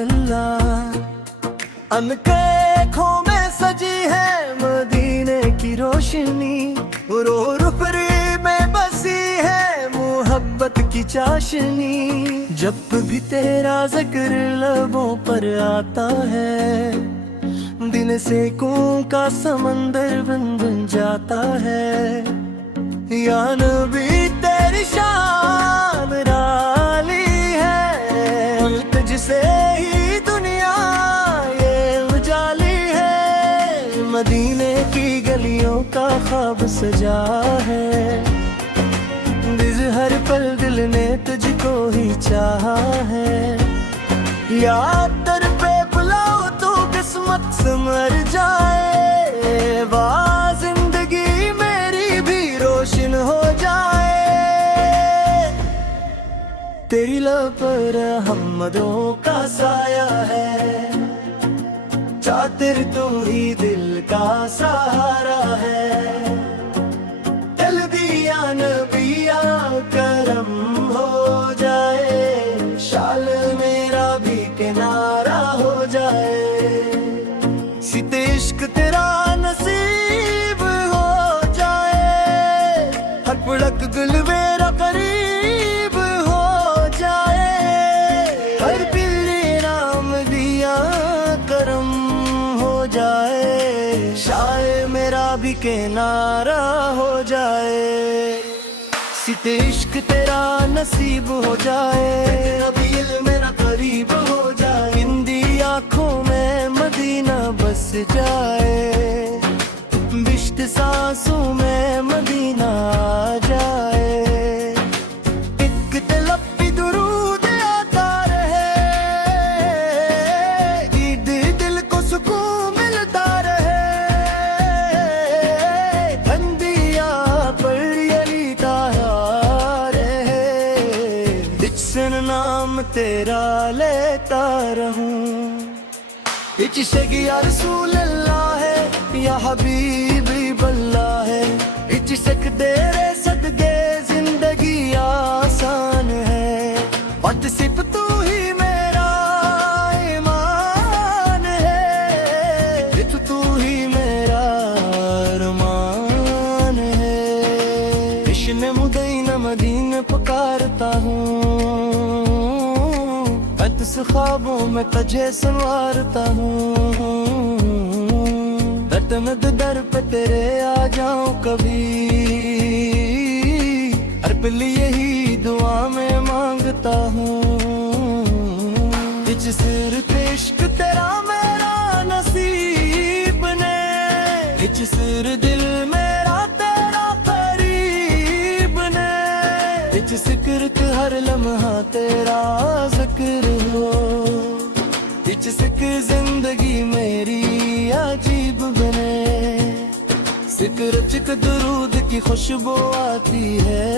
अल्लाह। अनके आँखों में सजी है मदीने की रोशनी, रो रुपरी में बसी है मोहब्बत की चाशनी। जब भी तेरा जिक्र लबों पर आता है, दिल से कूं का समंदर बन जाता है। या नबी तेरी शान राली है, तुझसे ही दुनिया ये उजाली है। मदीने की गलियों का ख्वाब सजा है, हर पल दिल ने तुझको ही चाहा है। याद दर पे बुलाओ तो किस्मत संवर जाए, वाह जिंदगी मेरी भी रोशन हो जाए। तेरी लब पर रहमतों का साया है, चातिर तू ही दिल का सहारा है। दिल दिया नबिया करम हो जाए, शाल मेरा भी किनारा हो जाए। सीते इश्क तेरा नसीब हो जाए, हर पुड़क गुल मेरा करीब हो जाए। हर पिल्ली नाम दिया करम हो जाए, शायद मेरा भी किनारा हो जाए। सीते इश्क तेरा नसीब हो जाए, नबी मेरा करीब हो जाए। हिंदी आँखों में मदीना बस जाए, बिश्त सांसों में मदीना आ जाए। एक तलपी दुरूद आता रहे, ईद दिल को सुकून मिलता रहे। ठंडिया पड़ी अली तारा रहे, जिसन नाम तेरा लेता रहूं। इश्क़ या रसूल अल्लाह है, या हबीबी बल्ला है। इश्क़ तेरे सदके जिंदगी आसान है, और सिर्फ तू ही मेरा ईमान है। सिर्फ तू ही मेरा अरमान है। इश्क़ मुदीना मदीना पुकारता हूँ, ख्वाबों में तुझे संवारता हूँ। दर्द दर पे तेरे आ जाऊं कभी, हर पल यही दुआ में मांगता हूँ। सिर पे इश्क तेरा मेरा नसीब ने, सिर दिल मेरा तेरा करीब ने। जिक्र हर लम्हा तेरा जिक्र हो, जिक्र जिंदगी मेरी अजीब बने। जिक्र चिक दुरूद की खुशबू आती है,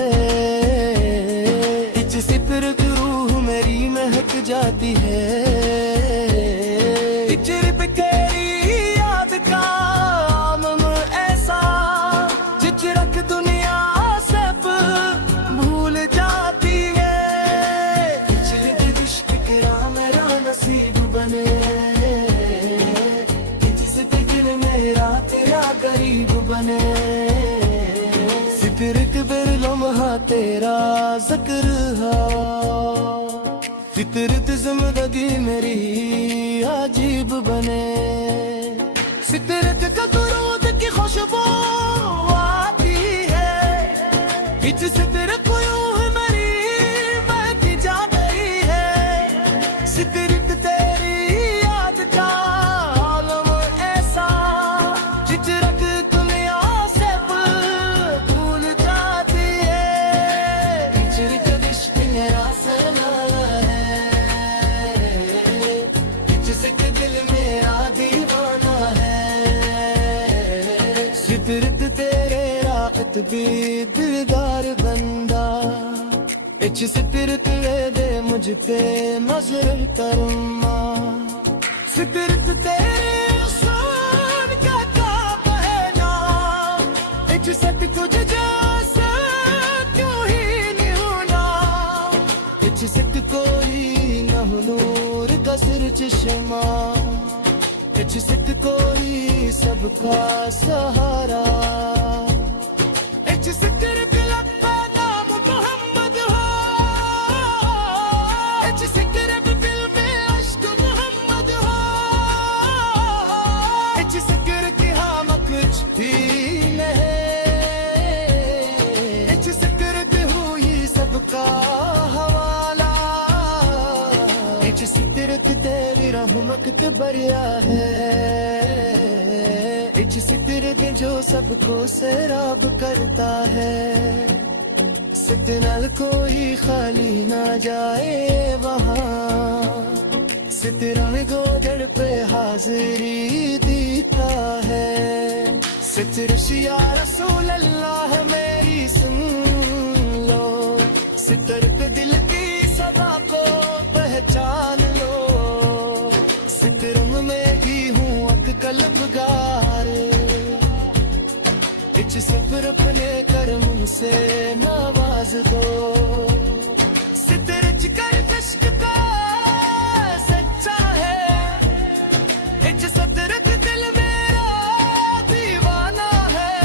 जिक्र की रूह मेरी महक जाती है। जिक्र तेरी याद का आलम ऐसा, जिक्र दुनिया सब भूल जाती है। इश्क तेरा मेरा नसीब बने, जिससे दिल मेरा तेरा करीब बने। फिर बिर लम्हा तेरा जिक्र है, फितरत जिंदगी मेरी अजीब बने। फितरत का दुरूद की खुशबू आती है, जिससे तेरे कोयूं मेरी बहती जा गई है। फितरत तेरी याद का आलम ऐसा, जिक्र दुनिया से भूल जाती है। जिक्र इश्क मेरा सना है, जिसके दिल मेरा दीवाना है। फितरत तेरे राहत भी दिलदार बंदा, फितरत दे मुझ पे नजर करमा। फितरत तेरे उसूल का पहना, सब कुछ जैसा क्यों ही नहीं होना। जिसक कोई न हो नूर का सिर चश्मा इच सिक कोई सबका सहारा इच सिकर लंबा नाम मोहम्मद हो इच सिकर दिल में अश्क मोहम्मद हो इच सिकर की हम कुछ भी नहीं इच सिकर की हुई सबका हवाला इच सिकर की तेरी रहमत के बरिया है इच सितर के जो सबको सैराब करता है सितरल कोई खाली ना जाए वहाँ सितरल गोदड़ पे हाजिरी देता है सितरश या रसूल अल्लाह मेरी सुन लो सितर पे दिल की सदा को पहचान लो सितरंग में ही हूँ अक कल्बगार इच सितर अपने करम से नवाज दो सितर जिकर कश्क का सच्चा है इच सितर दिल मेरा दीवाना है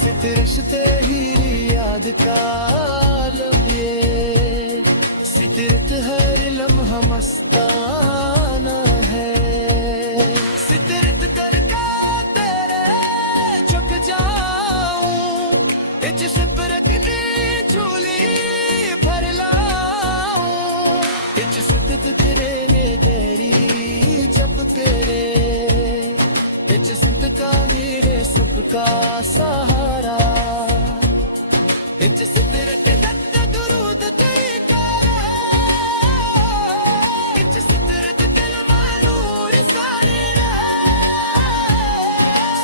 सितर रिश्ते ही याद का आलम ये सितर हर लम्हा मस्ताना है सितर करके तेरे झुक जाऊं इच सितर की झोली भर लाऊं इच सितर तेरे ने तेरी जब तेरे इच सितर का मेरे सबका सहारा इच सितर के दुरूद तेरी कारा इच सितर के दिल मानूर सारे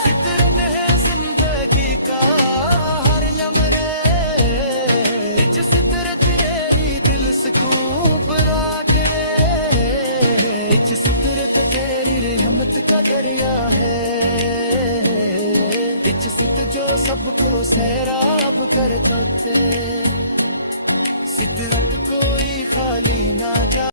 सितर है जिंदगी का हर लम्हे इच सितर तेरी दिल सुकून बराके इच सितर तेरी रहमत का दरिया है इच सितर जो सबको सैराब कर सकते सितरत कोई खाली ना जा